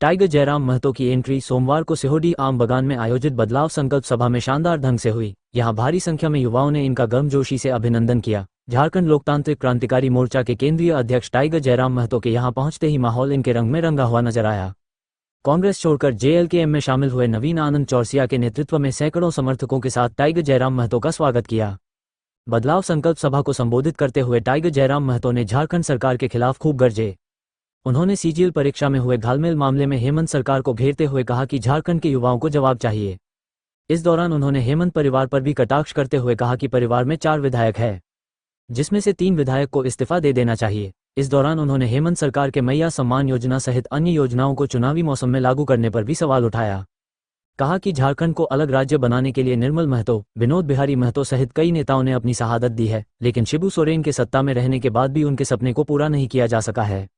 Tiger Jairam Mahato की entry सोमवार को सिहोडी आम बगान में आयोजित बदलाव संकल्प सभा में शानदार ढंग से हुई। यहां भारी संख्या में युवाओं ने इनका गर्मजोशी से अभिनंदन किया। झारखंड लोकतांत्रिक क्रांतिकारी मोर्चा के केंद्रीय अध्यक्ष टाइगर जयराम महतो के यहां पहुंचते ही माहौल इनके रंग में रंगा हुआ नजर आया। कांग्रेस छोड़कर JLKM में शामिल हुए नवीन आनंद चौरसिया के नेतृत्व में सैकड़ों समर्थकों के साथ टाइगर जयराम महतो का स्वागत किया। बदलाव संकल्प सभा को संबोधित करते हुए टाइगर जयराम महतो ने झारखंड सरकार के खिलाफ खूब गरजे। उन्होंने CGL परीक्षा में हुए घालमेल मामले में हेमंत सरकार को घेरते हुए कहा कि झारखंड के युवाओं को जवाब चाहिए। इस दौरान उन्होंने हेमंत परिवार पर भी कटाक्ष करते हुए कहा कि परिवार में 4 विधायक हैं, जिसमें से 3 विधायक को इस्तीफा दे देना चाहिए। इस दौरान उन्होंने हेमंत सरकार के मैया सम्मान योजना सहित अन्य योजनाओं को चुनावी मौसम में लागू करने पर भी सवाल उठाया। कहा कि झारखंड को अलग राज्य बनाने के लिए निर्मल महतो, विनोद बिहारी महतो सहित कई नेताओं ने अपनी शहादत दी है, लेकिन शिबू सोरेन के सत्ता में रहने के बाद भी उनके सपने को पूरा नहीं किया जा सका है।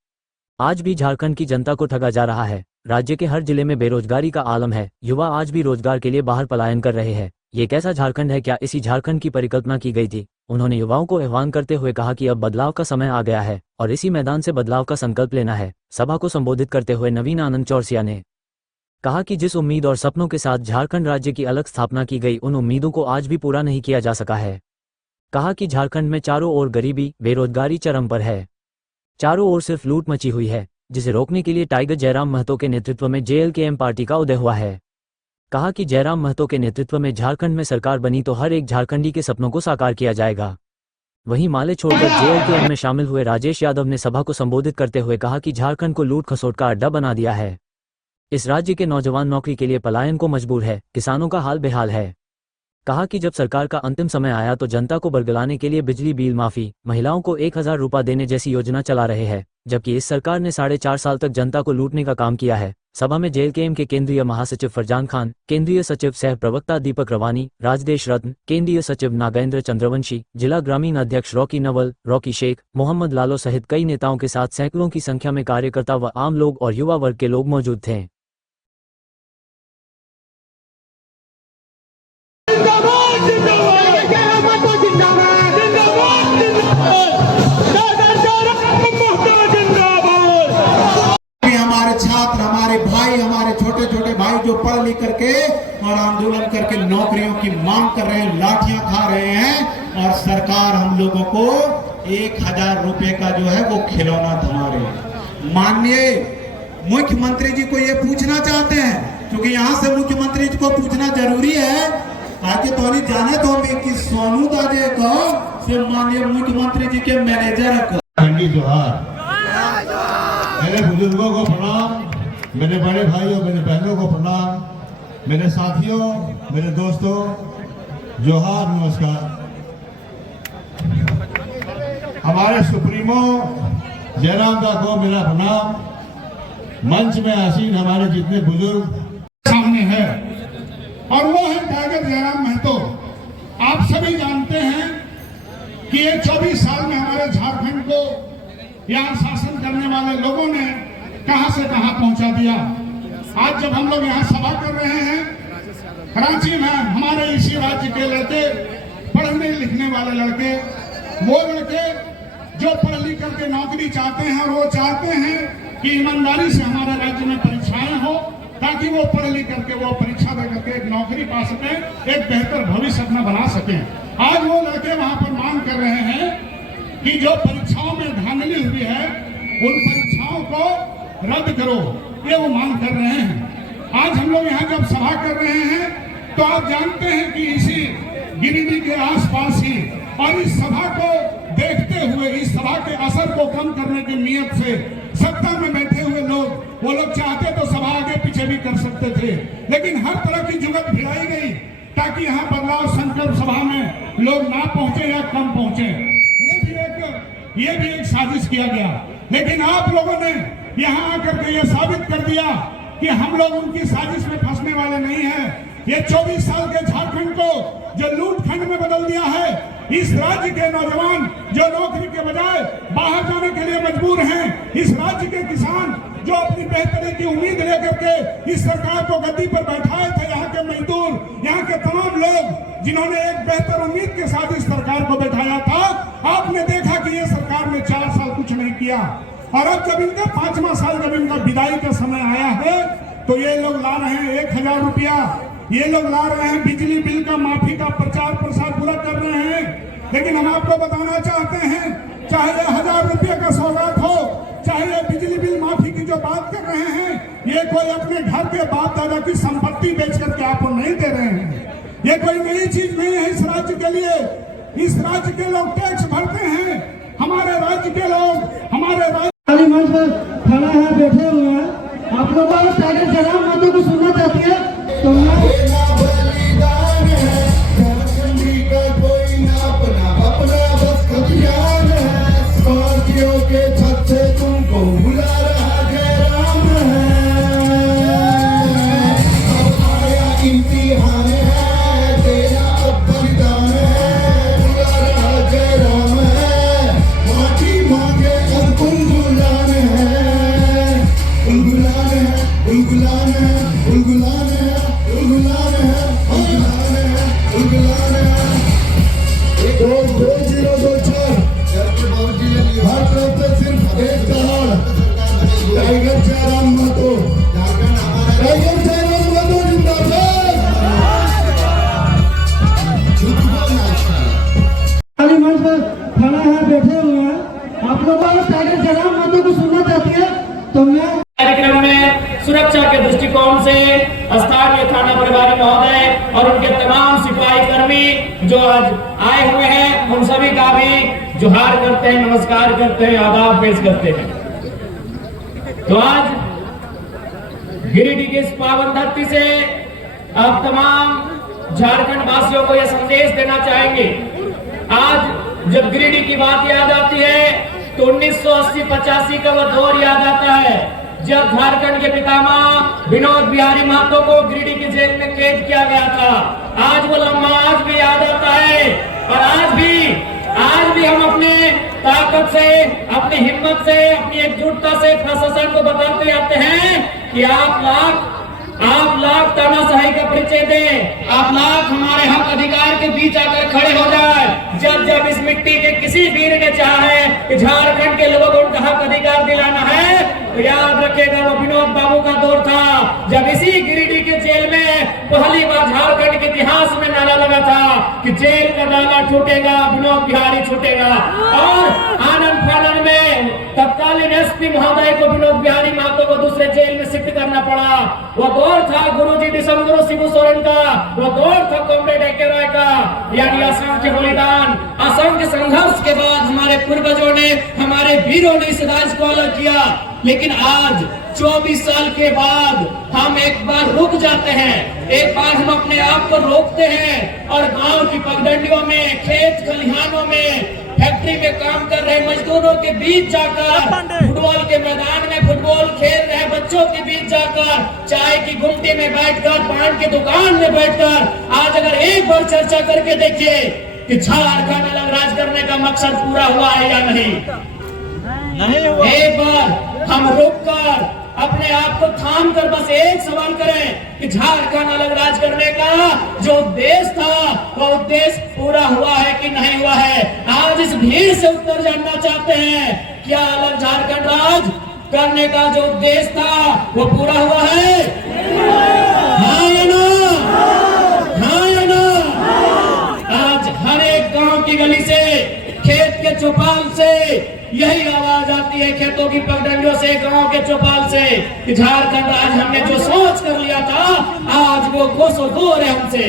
आज भी झारखंड की जनता को ठगा जा रहा है। राज्य के हर जिले में बेरोजगारी का आलम है। युवा आज भी रोजगार के लिए बाहर पलायन कर रहे हैं। ये कैसा झारखंड है? क्या इसी झारखंड की परिकल्पना की गई थी? उन्होंने युवाओं को आह्वान करते हुए कहा कि अब बदलाव का समय आ गया है और इसी मैदान से बदलाव का संकल्प लेना है। सभा को संबोधित करते हुए नवीन आनंद चौरसिया ने कहा कि जिस उम्मीद और सपनों के साथ झारखंड राज्य की अलग स्थापना की गई, उन उम्मीदों को आज भी पूरा नहीं किया जा सका है। कहा कि झारखंड में चारों ओर गरीबी, बेरोजगारी चरम पर है। चारों ओर सिर्फ लूट मची हुई है, जिसे रोकने के लिए टाइगर जयराम महतो के नेतृत्व में JLKM पार्टी का उदय हुआ है। कहा कि जयराम महतो के नेतृत्व में झारखंड में सरकार बनी तो हर एक झारखंडी के सपनों को साकार किया जाएगा। वहीं माले छोड़कर JLKM में शामिल हुए राजेश यादव ने सभा को संबोधित करते हुए कहा कि झारखंड को लूट खसोट का अड्डा बना दिया है। इस राज्य के नौजवान नौकरी के लिए पलायन को मजबूर है। किसानों का हाल बेहाल है। कहा कि जब सरकार का अंतिम समय आया तो जनता को बरगलाने के लिए बिजली बिल माफी, महिलाओं को 1000 रुपये देने जैसी योजना चला रहे हैं, जबकि इस सरकार ने 4.5 साल तक जनता को लूटने का काम किया है। सभा में JLKM के केंद्रीय महासचिव फरजान खान, केंद्रीय सचिव सह प्रवक्ता दीपक रवानी, राजदेश रत्न, केंद्रीय सचिव नागेंद्र चंद्रवंशी, जिला ग्रामीण अध्यक्ष रॉकी नवल, रॉकी शेख, मोहम्मद लालो सहित कई नेताओं के साथ सैकड़ों की संख्या में कार्यकर्ता व आम लोग और युवा वर्ग के लोग मौजूद थे। हमारे छात्र, हमारे भाई, हमारे छोटे छोटे भाई जो पढ़ लिख करके और आंदोलन करके नौकरियों की मांग कर रहे हैं, लाठियां खा रहे हैं और सरकार हम लोगों को 1000 रुपए का जो है वो खिलौना थमा रही है। माननीय मुख्यमंत्री जी को ये पूछना चाहते हैं, क्योंकि यहाँ से मुख्यमंत्री जी को पूछना जरूरी है। आगे तो नहीं जाने तो कि सोनू दादे को से माननीय मुख्यमंत्री जी के मैनेजर को जोहार। मेरे बुजुर्गों को प्रणाम, मेरे बड़े भाइयों, मेरे बहनों को प्रणाम, मेरे साथियों, मेरे दोस्तों, जोहार, नमस्कार। हमारे सुप्रीमो जयराम दा को मेरा प्रणाम। मंच में आसीन हमारे जितने बुजुर्ग सामने है और वो है टाइगर जयराम महतो। आप सभी जानते हैं कि ये 24 साल में हमारे झारखंड को यहाँ शासन करने वाले लोगों ने कहां से कहां पहुंचा दिया। आज जब हम लोग यहाँ सभा कर रहे हैं, रांची में हमारे इसी राज्य के लड़के, पढ़ने लिखने वाले लड़के, वो लड़के जो पढ़ लिख करके नौकरी चाहते हैं और वो चाहते हैं कि ईमानदारी से हमारे राज्य में परीक्षाएं हो, ताकि वो पढ़ लिख करके वो परीक्षा दे करके एक नौकरी पा सके, एक बेहतर भविष्य अपना बना सके। आज वो लड़के वहां पर मांग कर रहे हैं कि जो परीक्षाओं में धांधली हुई है, उन परीक्षाओं को रद्द करो, ये वो मांग कर रहे हैं। आज हम लोग यहाँ जब सभा कर रहे हैं तो आप जानते हैं कि इसी गिरिडीह के आसपास ही और इस सभा को देखते हुए, इस सभा के असर को कम करने की नीयत से सत्ता में बैठे हुए लोग, वो लोग चाहते तो सभा आगे पीछे भी कर सकते थे, लेकिन हर तरह की जुगत भिड़ाई गई ताकि यहाँ बदलाव संकल्प सभा में लोग ना पहुंचे या कम पहुंचे। ये भी एक साजिश किया गया, लेकिन आप लोगों ने यहाँ आकर के ये साबित कर दिया कि हम लोग उनकी साजिश में फंसने वाले नहीं हैं। ये 24 साल के झारखंड को जो लूटखंड में बदल दिया है, इस राज्य के नौजवान जो नौकरी के बजाय बाहर जाने के लिए मजबूर हैं, इस राज्य के किसान जो अपनी बेहतरी की उम्मीद लेकर के इस सरकार को गद्दी पर बैठाए थे, यहाँ के मजदूर, यहाँ के तमाम लोग जिन्होंने एक बेहतर उम्मीद के साथ इस सरकार को बैठाया था, आपने देखा कि ये सरकार ने 4 साल कुछ नहीं किया। और अब जब इनका 5वां साल जब इनका विदाई का समय आया है तो ये लोग ला रहे हैं 1000 रुपया, ये लोग ला रहे हैं बिजली बिल का माफी का प्रचार प्रसार पूरा कर रहे हैं। लेकिन हम आपको बताना चाहते हैं, चाहे ये 1000 रुपये का सौगात हो, चाहे ये बिजली बिल माफी की जो बात कर रहे हैं, ये कोई अपने घर के बाप दादा की संपत्ति बेच करके आपको नहीं दे रहे हैं। ये कोई नई चीज नहीं है इस राज्य के लिए। इस राज्य के लोग टैक्स भरते हैं, हमारे राज्य के लोग, हमारे राज्य मंच पर खड़ा है, बैठे हुए हैं। आप लोग टाइगर जयराम महतो को सुनना चाहती है तो के छत से तुमको बुला रहा जयराम है, आया इम्तिहान है तेरा अब बलिदान है, बुला रहा जयराम है, माटी मांगे और गुलगुलान है, गुलगुलान है, गुलगुलान है, गुलगुलान है, गुलगुलान है, गुलगुलान है, गुलगुलान है। 2024 हर तरफ से सिर्फ एक दहाड़ टाइगर जयराम महतो, टाइगर जयराम महतो जिंदाबाद। मंच पर खड़ा है, बैठे हुए हैं। आप लोग टाइगर जयराम महतो को सुनना चाहती है तो मैं कार्यक्रम में सुरक्षा के दृष्टिकोण से स्थानीय थाना प्रभारी महोदय और उनके तमाम सिपाही कर्मी जो आज आए हुए हैं, उन सभी का भी जोहार करते हैं, नमस्कार करते हैं, आदाब पेश करते हैं। तो आज गिरिडीह की इस पावन धरती से आप तमाम झारखंड वासियों को यह संदेश देना चाहेंगे। आज जब गिरिडीह की बात याद आती है तो 1980-85 का वह दौर याद आता है जब झारखंड के पितामह विनोद बिहारी महतो को गिरिडीह की जेल में कैद किया गया था। आज वो लम्हा आज भी याद आता है और आज भी हम अपने ताकत से, अपनी हिम्मत से, अपनी एकजुटता से प्रशासन को बताते जाते हैं कि आप लाख तानाशाही का परिचय दें, आप लाख हमारे हक अधिकार के बीच आकर खड़े हो जाए। जब इस मिट्टी के किसी वीर ने चाहा है कि झारखंड के लोगों को उनका हक अधिकार दिलाना है तो याद रखेगा वो विनोद बाबू का दौर था जब इसी गिरिडीह के जेल में पहली बार झारखंड के इतिहास में नारा लगा था कि जेल का ताला टूटेगा, विनोद बिहारी छूटेगा। और आनंद फानन में तत्कालीन एसपी महोदय को विनोद बिहारी महतो को दूसरे जेल में शिफ्ट करना पड़ा। वो दौर था गुरुजी दिसंबर शिबू सोरेन का, वो दौर था कॉमरेड एके रॉय का, यानी असंख्य बलिदान, असंख्य संघर्ष के बाद हमारे पूर्वजों ने, हमारे वीरों ने इस राज्य को अलग किया। लेकिन आज 24 साल के बाद हम एक बार रुक जाते हैं, एक बार हम अपने आप को रोकते हैं और गांव की पगडंडियों में, खेत खलिहानों में, फैक्ट्री में काम कर रहे मजदूरों के बीच जाकर, फुटबॉल के मैदान में फुटबॉल खेल रहे बच्चों के बीच जाकर, चाय की गुमटी में बैठकर, पान की दुकान में बैठकर आज अगर एक बार चर्चा करके देखिए कि झारखंड अलग राज करने का मकसद पूरा हुआ है या नहीं हुआ। एक बार हम रुककर अपने आप को थाम कर बस एक सवाल करें कि झारखंड अलग राज करने का जो उद्देश्य था वो उद्देश्य पूरा हुआ है कि नहीं हुआ है। आज इस भीड़ से उत्तर जानना चाहते हैं, क्या अलग झारखंड राज करने का जो उद्देश्य था वो पूरा हुआ है? हाँ या ना? हाँ या ना? आज हर एक गांव की गली से, खेत के चौपाल से यही आवाज आती है, खेतों की पगडंडियों से, गांव के चौपाल से कि झारखंड राज हमने जो सोच कर लिया था आज वो घोषो दूर है हमसे।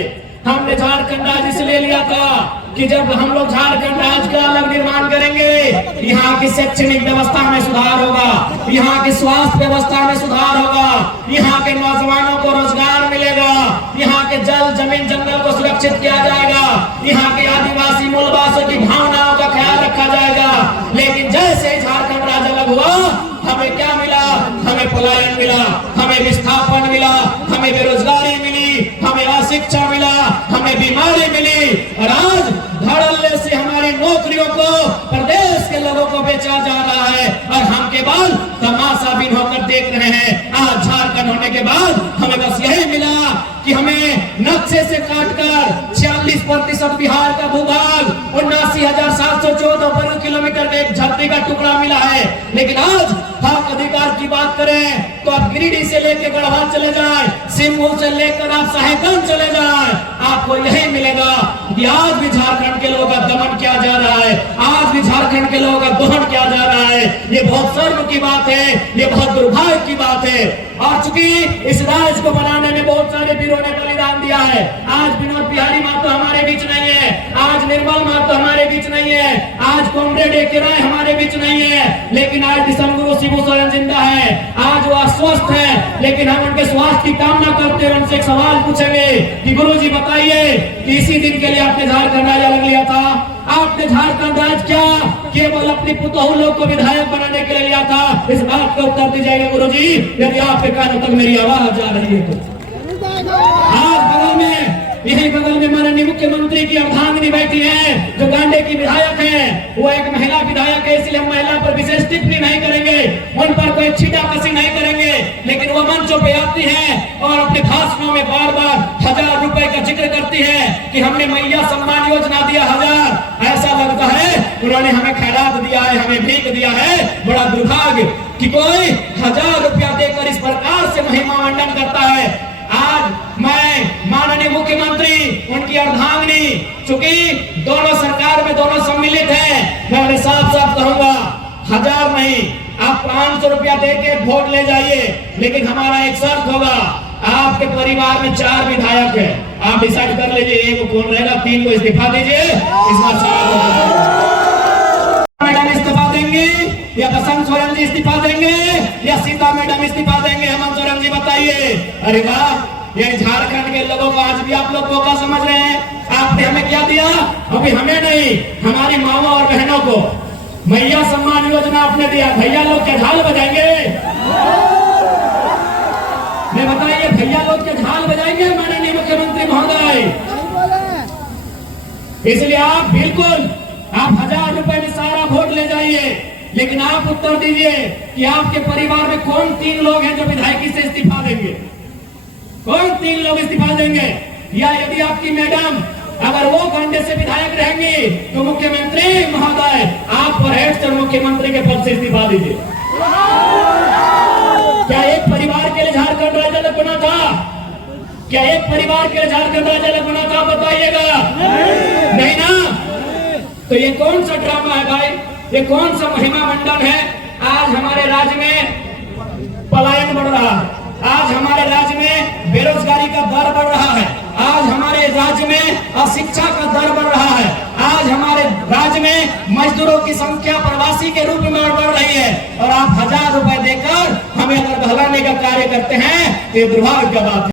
हमने झारखंड राज इसलिए लिया था कि जब हम लोग झारखंड राज का अलग निर्माण करेंगे, यहाँ की शैक्षणिक व्यवस्था में सुधार होगा, यहाँ की स्वास्थ्य व्यवस्था में सुधार होगा, यहाँ के नौजवानों को रोजगार मिलेगा, यहाँ के जल जमीन जंगल को सुरक्षित किया जाएगा, यहाँ के आदिवासी मूलवासियों की भावनाओं का ख्याल रखा जाएगा। लेकिन जैसे झारखंड राज अलग हुआ, हमें क्या मिला? हमें पलायन मिला, हमें विस्थापन मिला, हमें बेरोजगारी मिली, हमें अशिक्षा मिला, हमें बीमारी मिली और आज धड़ल्ले से हमारी नौकरियों को प्रदेश के लोगों को बेचा जा रहा है और हम केवल तमाशाबीन होकर देख रहे हैं। आज झारखंड होने के बाद हमें बस यही मिला कि हमें नक्शे से काटकर 46% बिहार का भूभाग 79,714 वर्ग किलोमीटर का एक धरती का टुकड़ा मिला है। लेकिन आज हक अधिकार की बात करें तो आप गिरिडीह से लेकर गढ़वा चले जाएं, सिंहू से लेकर आप साहेबगंज चले जाएं, आपको यही मिलेगा कि आज भी झारखंड के लोगों का दमन किया जा रहा है, आज भी झारखंड के लोगों का दोहन किया जा रहा है। ये बहुत शर्म की बात है, ये बहुत दुर्भाग्य की बात है। और चूंकि इस राज्य को बनाने में बहुत सारे वीरों ने बलिदान दिया है, आज विनोद बिहारी महतो हमारे बीच नहीं है, आज निर्मल महतो हमारे बीच नहीं है, आज कॉमरेड ए के राय हमारे बीच नहीं है, लेकिन आज दिसंग गुरु शिबू सोरेन जिंदा है, आज वो अस्वस्थ है। लेकिन हम उनके स्वास्थ्य की कामना करते हुए उनसे एक सवाल पूछेंगे कि गुरु जी बताइए कि इसी दिन के लिए आपने झारखंड राज्य अलग लिया था, आपने झारखंड राज्य क्या केवल अपनी पुतोहू लोग को विधायक बनाने के लिए लिया था? इस बात का उत्तर दीजिएगा गुरु जी, यदि आपके कानों तक मेरी आवाज जा रही है तो। आज बगल में, यही बगल में माननीय मुख्यमंत्री की अर्धांगिनी बैठी है जो गांडे की विधायक है, वो एक महिला विधायक है, इसलिए हम महिला पर विशेष टिप्पणी नहीं करेंगे, उन पर कोई छीटाकशी नहीं करेंगे। लेकिन वो मंचों पे आती है और अपने भाषणों में बार बार 1000 रुपए का जिक्र करती है कि हमने मैया सम्मान योजना दिया 1000। ऐसा लगता है उन्होंने हमें खैरात दिया है, हमें भीख दिया है। बड़ा दुर्भाग्य कि कोई 1000 रुपया देकर इस प्रकार से महिमा मंडन करता है। आज मैं माननीय मुख्यमंत्री, उनकी अर्धांगिनी, चूंकि दोनों सरकार में दोनों सम्मिलित हैं, मैं उन्हें साफ साफ कहूंगा 1000 नहीं, आप 500 रुपया देके वोट ले जाइए, लेकिन हमारा एक शर्त होगा, आपके परिवार में 4 विधायक है, आप डिसाइड कर लीजिए एक कौन रहेगा, 3 को इस्तीफा दीजिए। इस बार मैडम इस्तीफा देंगे या दिसंग सोरेन जी इस्तीफा देंगे या सीता मैडम इस्तीफा देंगे? हेमंत सोरेन जी बताइए। अरे वाह, ये झारखंड के लोगों को आज भी आप लोग मौका समझ रहे हैं। आपने हमें क्या दिया? अभी हमें नहीं, हमारी माओ और बहनों को मैया सम्मान योजना आपने दिया। भैया लोग क्या झाल बजाएंगे? मैं बताइए, भैया लोग क्या झाल बजाएंगे माननीय मुख्यमंत्री महोदय? इसलिए आप बिल्कुल, आप 1000 रुपए में सारा वोट ले जाइए, लेकिन आप उत्तर दीजिए कि आपके परिवार में कौन 3 लोग हैं जो विधायकी से इस्तीफा देंगे? कौन 3 लोग इस्तीफा देंगे? या यदि आपकी मैडम अगर वो घंटे से विधायक रहेंगी तो मुख्यमंत्री महोदय आप पर हेड मुख्यमंत्री के पद से इस्तीफा दीजिए। क्या एक परिवार के लिए झारखंड राज्य अलग बना था? क्या एक परिवार के लिए झारखंड राज्य अलग बना था? बताइएगा। नहीं ना? तो ये कौन सा ड्रामा है भाई? ये कौन सा महिमा मंडन है? आज हमारे राज्य में पलायन बढ़ रहा है, आज हमारे राज्य में बेरोजगारी का दर बढ़ रहा है, आज हमारे राज्य में अशिक्षा का दर बढ़ रहा है, आज हमारे राज्य में मजदूरों की संख्या प्रवासी के रूप में बढ़ रही है, और आप 1000 रुपए देकर हमें अगर बहलाने का कार्य करते हैं, ये दुर्भाग्य की बात है।